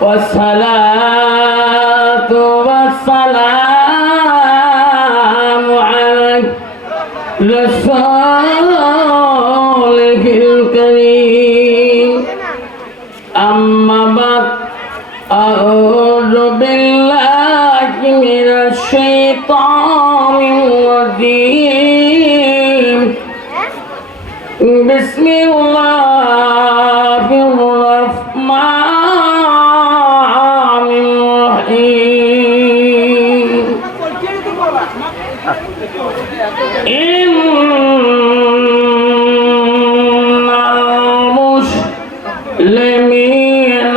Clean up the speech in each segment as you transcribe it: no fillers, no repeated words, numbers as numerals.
والصلاة والسلام على رسوله الكريم أما بعد أعوذ بالله من الشيطان الرجيم بسم الله الرحمن الرحيم إن المسلمين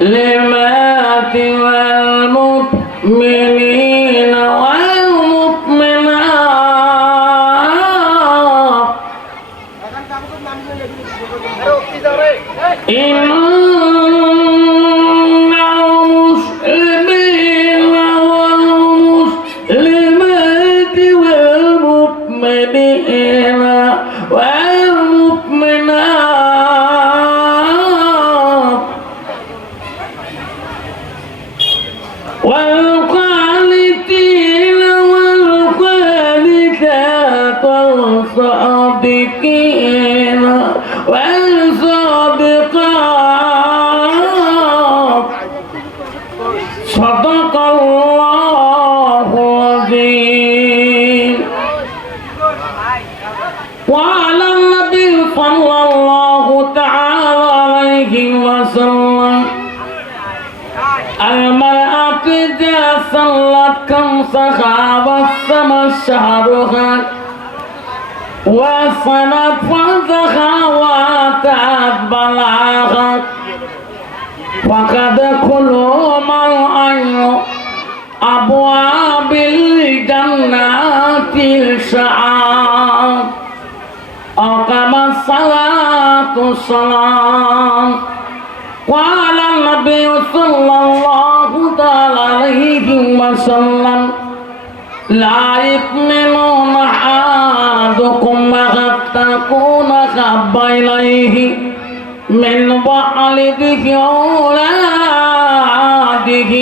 والمسلمات والمؤمنين والمؤمنات إن المسلمين والمسلمات والمؤمنين والمؤمنات والقانتين والقانتات والصادقين والصادقات صدق الله العظيم. وعلى النبي صلى الله تعالى عليه وسلم المرأة إذا صلت خمسها وصمت شهرها وصنت فرجها وأتت بلاغها فقد كل من أبواب الجنات الشعاب أقام الصلاة الصلاة. قال النبي صلى الله عليه وسلم لا يؤمن أحدكم حتى تكون أحب إليه من والده وأولاده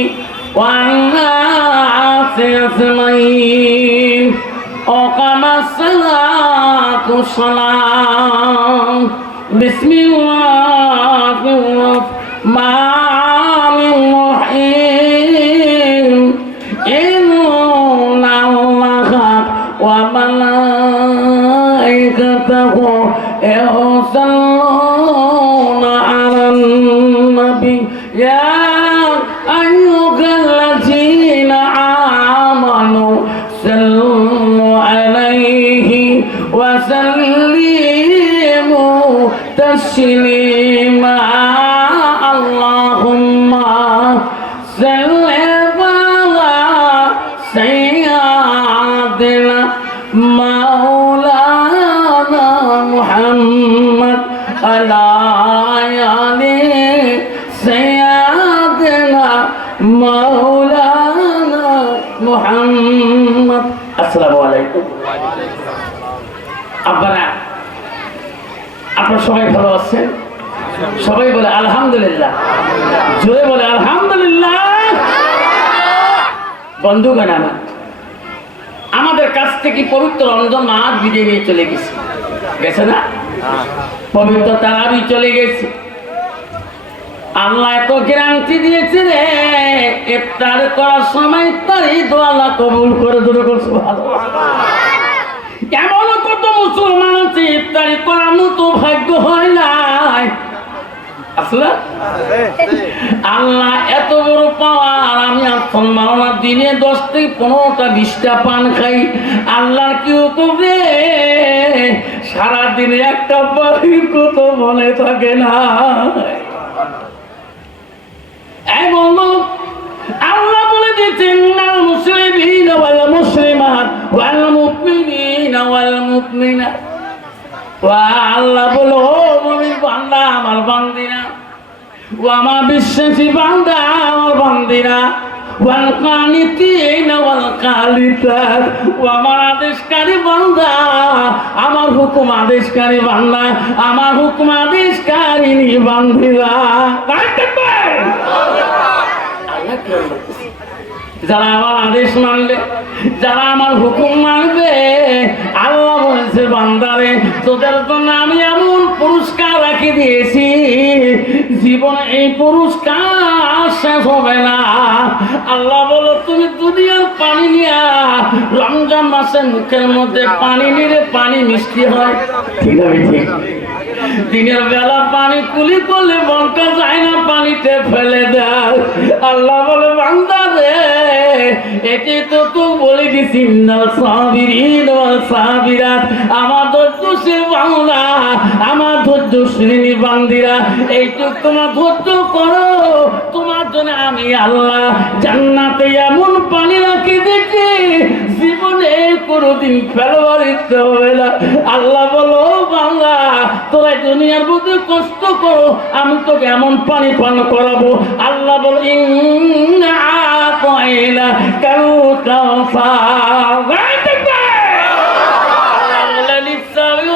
والناس أجمعين أقام الصلاة الصلاة. بسم الله الرحمن الرحيم إن الله وملائكته يصلون على النبي يا أيها الذين آمنوا صلوا عليه وسلموا تسليما. اللهم صل على سيدنا مولانا محمد على آل سيدنا مولانا محمد. আসসালামু আলাইকুম। আপনারা সবাই ভালো আছেন? সবাই বলে আলহামদুলিল্লাহ, জোরে বলে আলহামদুলিল্লাহ। বন্ধুগণ আমার, আমাদের কাছ থেকে পবিত্র রমজান মাস বিদায় নিয়ে চলে গেছে না? পবিত্র তারাবি চলে গেছে। আল্লাহ এত গ্যারান্টি দিয়েছে রে, ইফতার করার সময় ইফতারি দোয়া আল্লাহ কবুল করে দূরে করছে। ভালো এমন কত মুসলমান আছে ইফতারি করার মতো ভাগ্য হয় নাই। আসলে আল্লাহ এত বড় পাওয়ার। আমি মাওলানা দিনে 10 থেকে 15টা 20টা পান খাই। আল্লাহর কি হুকুম রে, সারাদিনে একটা পানির কত মনে থাকে না। এই বললো আল্লাহ বলে দিয়েছেন মুসলিমিন ওয়াল মুসলিমাত ওয়াল মুমিনিনা ওয়াল মুমিনাত। আল্লাহ বলো মুমিন বান্দা আমার বান্দিরা, ও আমার বিশ্বাসী বান্দা আমার বান্দিরা, ওয়াল কানিতিনা ওয়াল কালিতাত, ও আমার আদেশকারী বান্দা আমার হুকুম আদেশকারী বান্দা আমার হুকুম আদেশকারী পাইনি বান্দিরা। যারা আমার আদেশ মানবে, যারা আমার হুকুম মানবে, আল্লাহ বলছে বান্দারে তোদের জন্য আমি এমন পুরস্কার রাখি দিয়েছি, জীবনে এই পুরস্কার শেষ হবে না। আল্লাহ বলো তুমি দুনিয়ার পানি নিয়া রমজান মাসে মুখের মধ্যে পানি নিলে পানি মিষ্টি হয়, ঠিক আছে? ঠিক। দিনের বেলা পানি কুলি করলে মনটা যায় না, পানিতে ফেলে দেয়। আল্লাহ বলে বান্দা রে এটি তো তুই বলে দিছি আমার ধৈর্যশীল বাংলা, আমার ধৈর্যশীল বান্দিরা, এইটুক তোমার ধৈর্য করো, তোমার জন্য আমি আল্লাহ জান্নাতে এমন পানি রাখি দিচ্ছি জীবনে কোনোদিন ফেলবার ইচ্ছে হবে না। আল্লাহ বলো বাংলা তোরা দুনিয়ার মধ্যে কষ্ট করো, আমি তোকে এমন পানি পান করাবো। আল্লাহ বলো ইন্না আতাইনা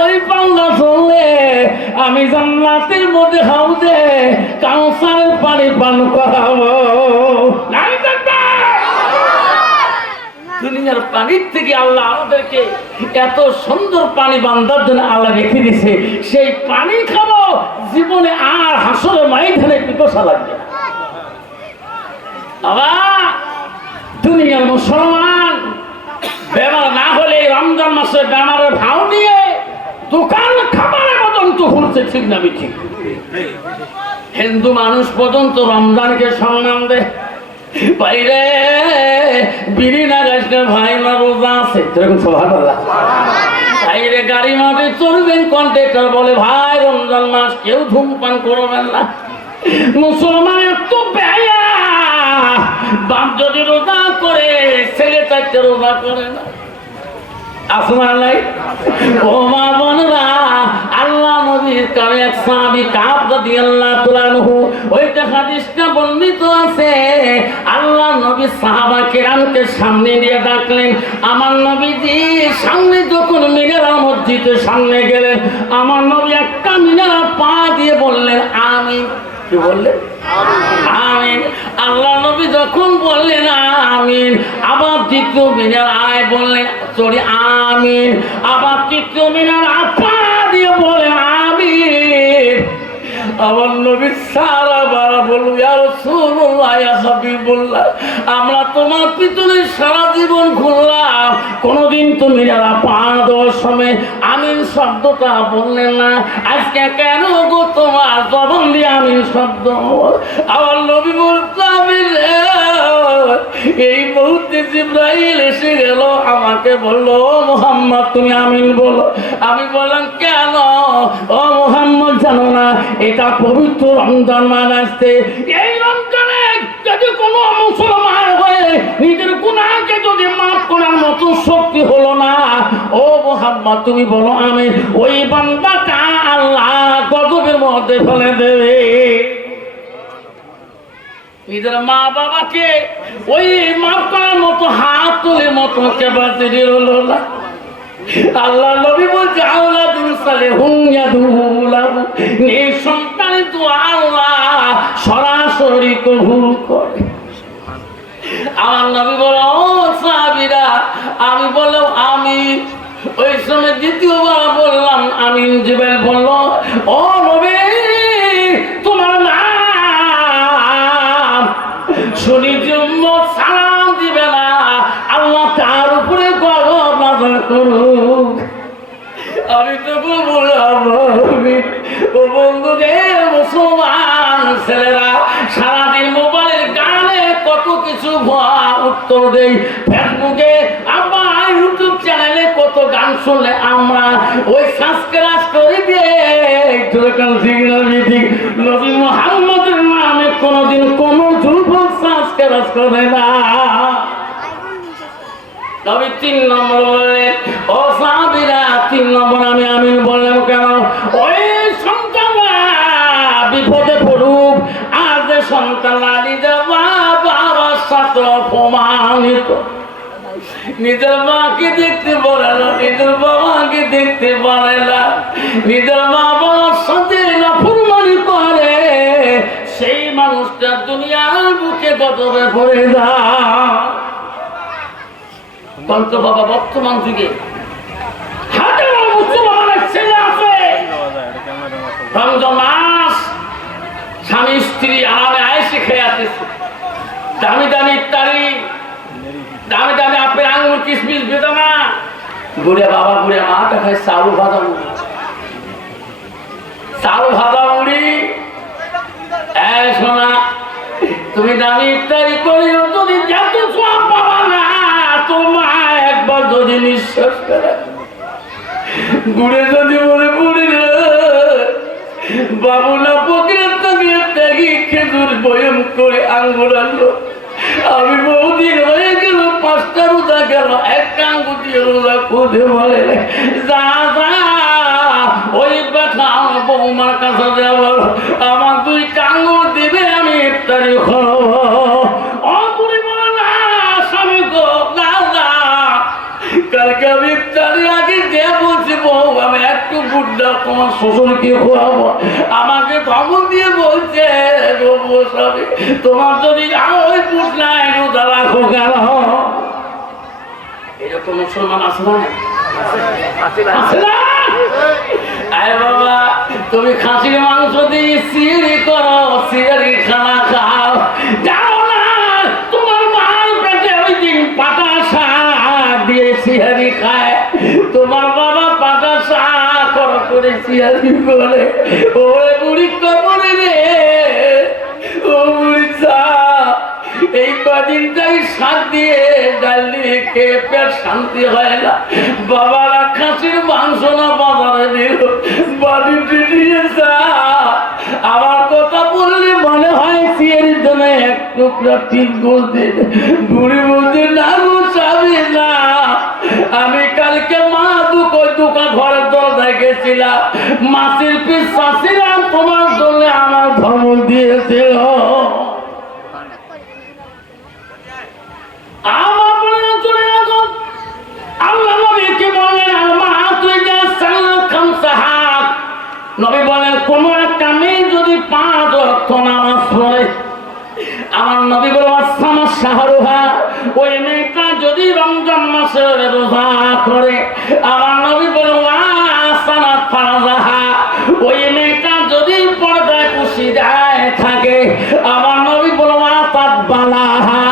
ওই বাংলা চললে আমি জান্নাতের মধ্যে হাউদে কাউসারের পানি পান করাবো। দুনিয়ার পানির থেকে আল্লাহ আমাদেরকে এত সুন্দর পানি বান্দার জন্য আল্লাহ রেখে দিছে, সেই পানি খাবো, জীবনে আর হাসরে ময়দানে পিপাসা লাগবে। আবার দুনিয়ার মুসলমান বেমার না হলে রমজান মাসে বেমারের ভাও নিয়ে দোকান খাবারের পর্যন্ত ঘুরছে, ঠিক না? ঠিক। হিন্দু মানুষ পর্যন্ত রমজানকে সম্মান দেয়। বাইরে বিড়ি না গাছটা ভাই না রোজা আছে, বাইরে গাড়ি মাঠে চলবেন, কন্ট্রাক্টর বলে ভাই রমজান মাস কেউ ধূমপান করবেন না। মুসলমান এত বেয়া, বাপ যদি রোজা করে ছেলে চারটে রোজা করে না। আসমান নাই ও মা বোনরা, আল্লাহ নবীর কানে এক সাহাবী কাব রাদিয়াল্লাহু আনহু, ওইটা হাদিসটা বর্ণিত আছে। আল্লাহ নবী সাহাবা কিরামকে সামনে নিয়ে ডাকলেন। আমার নবীজি সামনে যখন মিনারা মসজিদের সামনে গেলেন, আমার নবী একটা মিনারা পা দিয়ে বললেন আমিন। কি বললেন? আমিন। আল্লাহ নবী যখন বললেন আমিন, আবার দ্বিতীয় মিনার আয় বললেন সরি আমিন, আবার তৃতীয় মিনার আপা দিয়ে বলেন আমিন। আমার নবী সারা বারা বলল ইয়া রাসূলুল্লাহ ইয়া হাবিবুল্লাহ, আমরা তোমার পিছনে সারা জীবন ঘুরলাম, কোনোদিন তুমি যারা পা দেওয়ার সময় আমিন শব্দটা বললেন না, আজকে কেন গো তোমার জবান দিয়ে আমিন শব্দ? আমার নবী বলতেন এই মুহূর্তে জিবরাইল এসে গেল, আমাকে বললো মুহাম্মদ তুমি আমিন বলো। আমি বললাম কেন? ও মুহাম্মদ জানো না এটা পবিত্র রমজান মাস আসছে, এই রমজানে যদি কোনো মুসলমান হয়ে নিজের গুনাহকে যদি মাফ করার মতো শক্তি হলো না, ও মুহাম্মদ তুমি বলো আমি, ওই বান্দাটা আল্লাহ গজবের মধ্যে ফেলে দেবে। নিজের মা বাবাকে ওই মাফ করার মতো হাত তুলে মতো ক্যাপাসিটি হলো না। আল্লাহ নবী বলছে আওলাদুন সালিহুন ইয়াদুলাহু, নিঃসন্তানের দোয়া আল্লাহ সরাসরি কবুল করে। আমার নবী বলে ও সাহাবীরা, আমি বললাম আমিন, ওই সময় দ্বিতীয়বার বললাম আমিন। জিবরাইল বলল ও নবী তোমার নাম শুনি জন্য সালাম দিবে না, আল্লাহ তার উপরে গজব নাযিল করুক। আমি তো বললাম ও বন্ধুদের মুসলমান ছেলেরা সারাদিন মোবাইলের গানে কত কিছু উত্তর দেই, ফেসবুকে আবার ইউটিউব চ্যানেলে কত গান শুনলে আমরা ওই সাবস্ক্রাইব করে দিয়ে নবী মুহাম্মদের নামে কোনোদিন কোনো যুবক সাবস্ক্রাইব করে না। তবে 3 নম্বর বললেন ও সাহাবীরা, 3 নম্বর আমি আমিন বললাম কেন? ওই সন্তানরা বিপদে পড়ুক, আর যে সন্তান লালি যাওয়া বাবার সাথে অপমানিত, নিজের মাকে দেখতে পারে না, নিজের বাবাকে দেখতে পারে না, নিজের মা বাবার সাথে নাফরমানি মানুষটা দুনিয়ার বুকে গজবে পড়ে যায়। বলতো বাবা, বর্তমান যুগে হাজারো মুসলমানের ছেলে আছে, রমজান মাস স্বামী স্ত্রী আরামে আয়েসে খেয়ে আসতেছে, দামি দামি ইফতারি, দামি দামি আপেল আঙুর কিশমিশ বেদানা, বুড়িয়া বাবা বুড়িয়া মা খায় চাউল ভাজা মুড়ি, চাউল ভাজা মুড়ি। শোনা, তুমি দামি ইফতারি করিও, যদি যত সব পাবা না, তোমার একবার যদি নিঃশ্বাস করে বুড়ে যদি বলে বুড়ি রে বাবু না পকেট থেকে ত্যাগি খেজুর বয়ম করে আঙ্গুর আনলো, আমি বহুদিন হয়ে গেল 5টা রোজা গেল, একটা আঙ্গুর দিয়ে রোজা খুঁজে বলে যা যা ওই ব্যথা আমার বৌমার কাছে যাবো, আমার 2টা আঙ্গুর দিবে, আমি ইফতারি খাবো। অপুরি বলে না স্বামী গো, না না, কালকে আমি ইফতারির আগে যে বলছি বউ আমি একটু বুদ্ধা তোমার শ্বশুরকে খোয়াবো, আমাকে ধমক দিয়ে বলছে স্বামী তোমার যদি ওই বুঝ নাই রোজা রাখো কেন? এরকম মুসলমান আছে না? আছে না? আরে বাবা, তুমি খাসির মাংস দিয়ে সিঁড়ি করো, সিঁড়ি খানা খাও, যাও না তোমার মার পেটে ওই দিন পাতা শাক দিয়ে সিঁড়ি খায়, তোমার বাবা পাতা শাক করো করে সিঁড়ি করে, ওরে বুড়ি কবরে রে, ও বুড়ি চা এই কদিন যাই শাক দিয়ে ডাল দিয়ে খেয়ে পেট শান্তি হয় না, বাবারা খাসির মাংস না বাজারে দিল, বাড়িতে নিয়ে যা। আমার কথা বললে মনে হয় সিয়ের জন্য এক টুকরা ঠিক বলতে, বুড়ি বলতে না গো চাবি না, আমি কালকে মা দুকা ঘরের দরজায় গেছিলাম, মাছের পিস চাষিলাম, তোমার জন্য আমার ধমক দিয়েছিল। নবী বলেন কোন একটা মেয়ে যদি 5 ওয়াক্ত নামাজ পড়ে, আমার নবী বলে শাহরুহা, ওই মেয়েটা যদি রমজান মাসে রোজা করে, আমার নবী বলে ওই মেয়েটা যদি পর্দায় পুশিদায় থাকে, আমার নবী বলে বালাহা,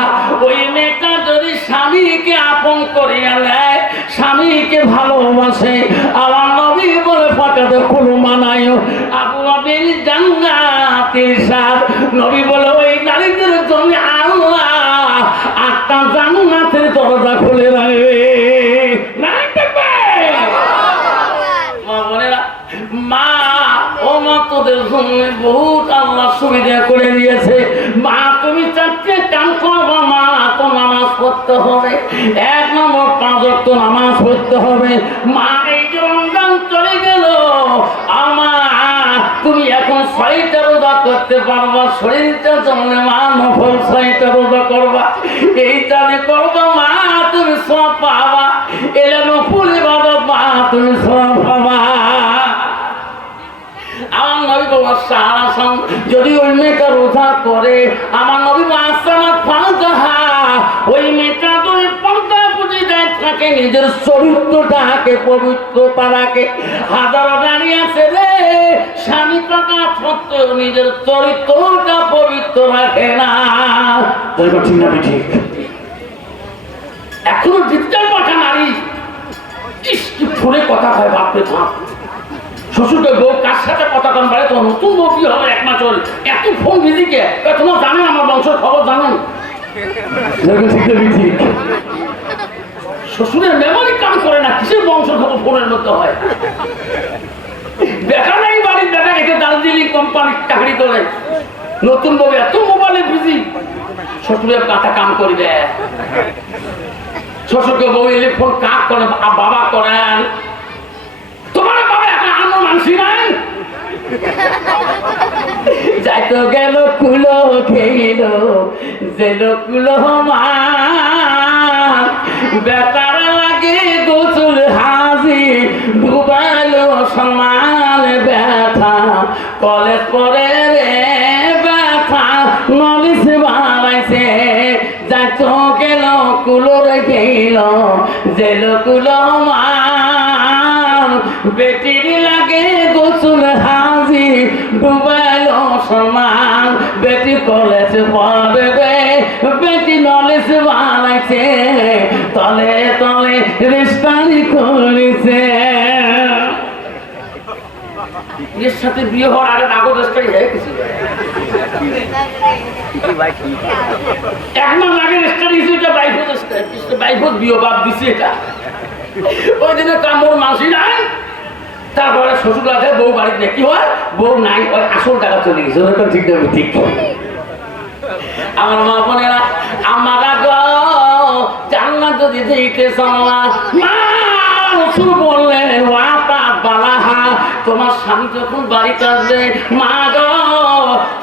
ওই মেয়েটা যদি স্বামীকে আপন করিয়া নেয়, স্বামীকে ভালোবাসে, আমার নবী বলে ফাঁকাতে কোনো মানায় আবু নবীর জান্নাতের স্বাদ। নবী বলে ওই নারীদের জন্য আল্লাহ 8টা জান্নাতের দরজা খুলে রাখবে। মা ও মা, তোদের জন্য বহুত আল্লাহ সুবিধা করে দিয়েছে, মা তুমি 4টে কাম করবো, মা তো নামাজ পড়তে হবে, 1 নম্বর 5 ওয়াক্ত নামাজ পড়তে হবে। মা এই যে রমজান চলে গেল, আমার তুমি এখন 6টা রোজা করতে পারবা, শরীরটা জন্য মা নফল 6টা রোজা করবা, এই জানে করবা মা তুমি সব পাবা, এলে নফল ইবাদত মা তুমি সব পাবা। আমার নবী বাবা সারাসাম যদি ওই মেয়েটা রোজা করে, আমার নবী ওই মেয়েটা যদি পর্দা পুঁজি দেয় থাকে, নিজের চরিত্রটাকে পবিত্রতা রাখে। হাজারো দাঁড়িয়ে আছে রে স্বামী টাকা সত্ত্বেও নিজের চরিত্রটা পবিত্র রাখে না, ঠিক না? ঠিক। এখনো ডিজিটাল পাঠা নারী ফোনে কথা হয়, বাপরে বাপ, শ্বশুরকে বউ কার সাথে কথা কম পারে, তোমার নতুন বউ কি হবে 1 মাস হল, এত ফোন বিজিকে, তোমার জানেন আমার বংশের খবর জানেন? শ্বশুরের মেমোরি কাম করে না, কিসের বংশের খবর ফোনের মধ্যে হয়? দেখা নাই বাড়ির দেখা গেছে দার্জিলিং কোম্পানির চাকরি করে, নতুন বউ এত মোবাইলে বিজি, শ্বশুরের কাটা কাম করবে, শ্বশুরকে বউ এলে ফোন কাক করে, বাবা করেন, তোমার বাবা এখন আনো মানসি নাই, যাইতো গেল কুলো খেল যেল কুলো মান, বেতার লাগে গোসল হাজি ডুবাইলো সমান ব্যথা, কলেজ পরে রে ব্যথা কথা নলিশ বানাইছে যাইত গেল কুলোর গেল জেল কুলো মান বেটির লাগে গোসল হাজি ডুবাইল সমান বেটি কলেজ পড়বে বেটি নলেজ বানাইছে তলে তলে রেস্টারি করেছে এর সাথে বিয়ে হওয়ার আগে নাগর রেস্টারি হয়ে গেছে এক মাস আগে রেস্টারি হয়েছে এটা বাইফোজ বিয়ে বাদ দিছে এটা ওই দিনে কামড় মাসি নাই তারপরে শ্বশুর লাগে বউ বাড়িতে কি হয় বউ নাই ওই আসল টাকা চলে গেছে ওটা ঠিক না ঠিক আমার মা বোনেরা আমারা গো জান্নাত যদি দিতে চাওয়া মা রাসূল বললেন ওয়াতা বালাহা তোমার স্বামী যখন বাড়িতে আসবে মা গো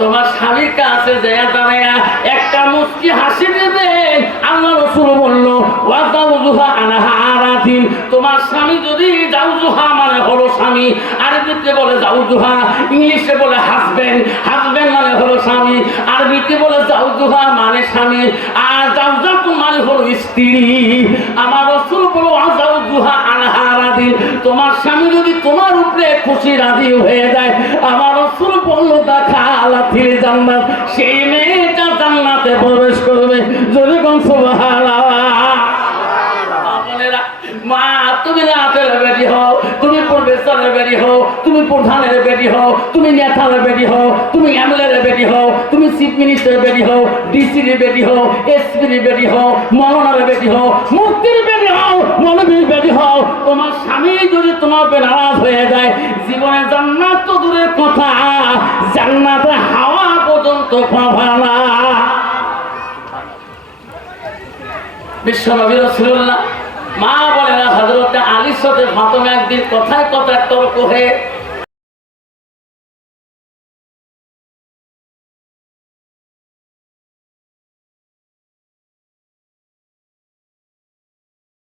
তোমার স্বামীর কাছে যায় দাঁড়ায়া একটা মুস্কি হাসি দেবে আল্লাহ রাসূল বলল ওয়াদাউজুহা আনহারাতিন তোমার স্বামী যদি জাউজুহা মানে হলো স্বামী আরবিতে বলে জাউজুহা ইংলিশে বলে হাজবেন্ড হাজবেন্ড মানে হলো স্বামী আরবিতে বলে জাউজুহা মানে স্বামী আর জাউজাতু মানে হলো স্ত্রী আমার রাসূল বলল ওয়াদাউজুহা আনহারাতিন তোমার স্বামী যদি তোমার উপরে খুশি রাজি হয়ে যায় আমার রাসূল বলল দাখালাতিল জান্নাত সেই মেয়েটা জান্নাতে প্রবেশ করবে যদি কোন সুবহানাল্লাহ মা তুমি রাতের বেটি হও তুমি প্রফেসরের বেটি হও তুমি প্রধানের বেটি হও তুমি নেতার বেটি হও তুমি এমএলএর বেটি হও তুমি চিফ মিনিস্টারের বেটি হও ডিসির বেটি হও এসপির বেটি হও মৌলানার বেটি হও মুফতির বেটি হও মৌলভীর বেটি হও তোমার স্বামী যদি তোমার নারাজ হয়ে যায় জীবনে জান্নাত তো দূরের কথা জান্নাতে হাওয়া পর্যন্ত পাবা না বিশ্বনবী রাসূলুল্লাহ মা বলে হযরত আলীর সাথে ফাতেমা একদিন কথায় কথা